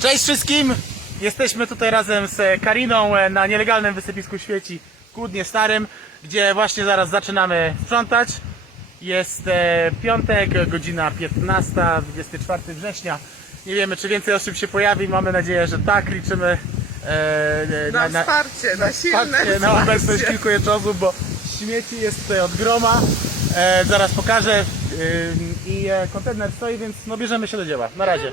Cześć wszystkim! Jesteśmy tutaj razem z Kariną e, na nielegalnym wysypisku śmieci w Kłudnie Starym, gdzie właśnie zaraz zaczynamy sprzątać. Jest e, piątek, godzina 15, 24 września. Nie wiemy, czy więcej osób się pojawi. Mamy nadzieję, że tak. Liczymy e, Na wsparcie, na silne wsparcie, na obecność kilku jeszcze osób, bo śmieci jest tutaj od groma. Zaraz pokażę. I kontener stoi, więc no bierzemy się do dzieła. Na razie.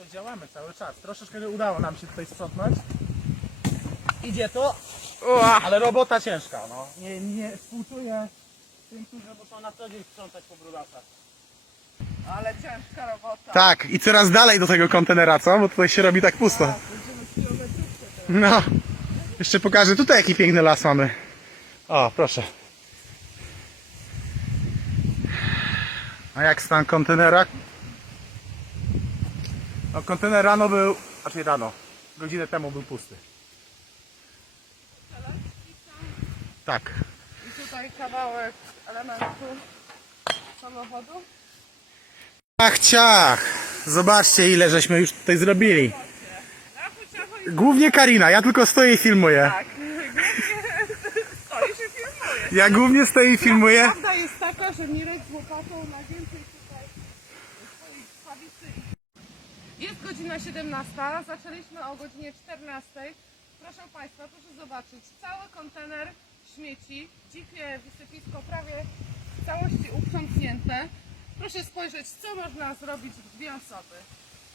To działamy cały czas. Troszeczkę udało nam się tutaj sprzątnąć. Idzie to, Ua, ale robota ciężka. No. Nie, nie współczuję tym, którzy muszą na co dzień sprzątać po brudasach. ale ciężka robota. Tak, i coraz dalej do tego kontenera, co? Bo tutaj się robi tak pusto. Będziemy kilometrówkę teraz. No, jeszcze pokażę tutaj jaki piękny las mamy. O, proszę. A jak stan kontenera? No, kontener rano był, znaczy rano, godzinę temu był pusty. Tak. I tutaj kawałek elementu samochodu. Ciach, ciach. Zobaczcie ile żeśmy już tutaj zrobili. Głównie Karina, ja tylko stoję i filmuję. Tak, stoi się filmuje. Ja głównie stoję i filmuję. Prawda jest taka, że Mirek z łopatą na więcej Jest godzina 17, zaczęliśmy o godzinie 14. Proszę Państwa, proszę zobaczyć, cały kontener śmieci, dzikie wysypisko prawie w całości uprzątnięte. Proszę spojrzeć, co można zrobić w dwie osoby.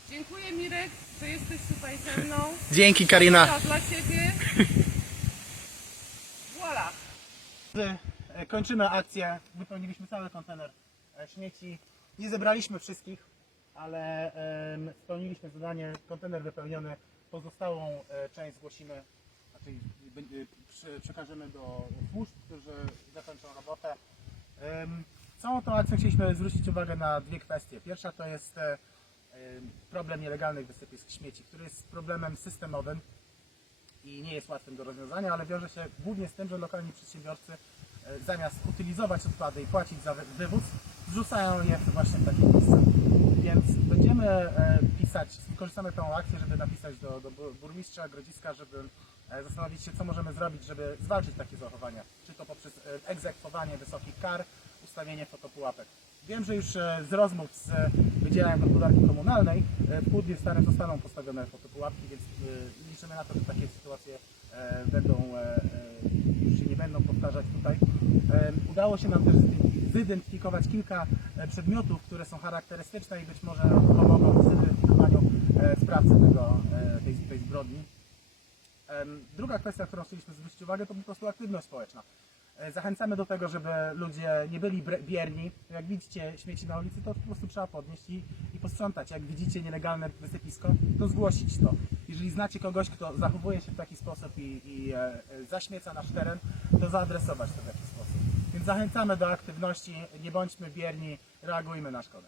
Dziękuję Mirek, że jesteś tutaj ze mną. Dzięki Karina. Dla Ciebie. Voilà. E, Kończymy akcję. Wypełniliśmy cały kontener e, śmieci. Nie zebraliśmy wszystkich, ale em, spełniliśmy zadanie. Kontener wypełniony. Pozostałą e, część zgłosimy, znaczy e, przy- przekażemy do służb, którzy zakończą robotę. Całą tą akcją chcieliśmy zwrócić uwagę na dwie kwestie. Pierwsza to jest e, em, problem nielegalnych wysypisk śmieci, który jest problemem systemowym i nie jest łatwym do rozwiązania, ale wiąże się głównie z tym, że lokalni przedsiębiorcy e, zamiast utylizować odpady i płacić za wy- wywóz, zrzucają je właśnie w takie miejsca. Więc będziemy e, pisać, wykorzystamy tą akcję, żeby napisać do, do bur- burmistrza Grodziska, żeby e, zastanowić się, co możemy zrobić, żeby zwalczyć takie zachowania. Czy to poprzez e, egzekwowanie wysokich kar, ustawienie fotopułapek. Wiem, że już z rozmów z Wydziałem Gospodarki Komunalnej w Kłudnie Starym zostaną postawione fotopułapki, więc liczymy na to, że takie sytuacje będą, już się nie będą powtarzać tutaj. Udało się nam też zidentyfikować- kilka e, przedmiotów, które są charakterystyczne i być może pomogą w zidentyfikowaniu e, sprawcy tego, e, tej, tej zbrodni. Druga kwestia, którą chcieliśmy zwrócić uwagę, to po prostu aktywność społeczna. E, Zachęcamy do tego, żeby ludzie nie byli bierni. Jak widzicie śmieci na ulicy, to po prostu trzeba podnieść i, i posprzątać. Jak widzicie nielegalne wysypisko, to zgłosić to. Jeżeli znacie kogoś, kto zachowuje się w taki sposób i, i e, e, zaśmieca nasz teren, to zaadresować to w jakiś sposób. Więc zachęcamy do aktywności, nie bądźmy bierni, reagujmy na szkodę.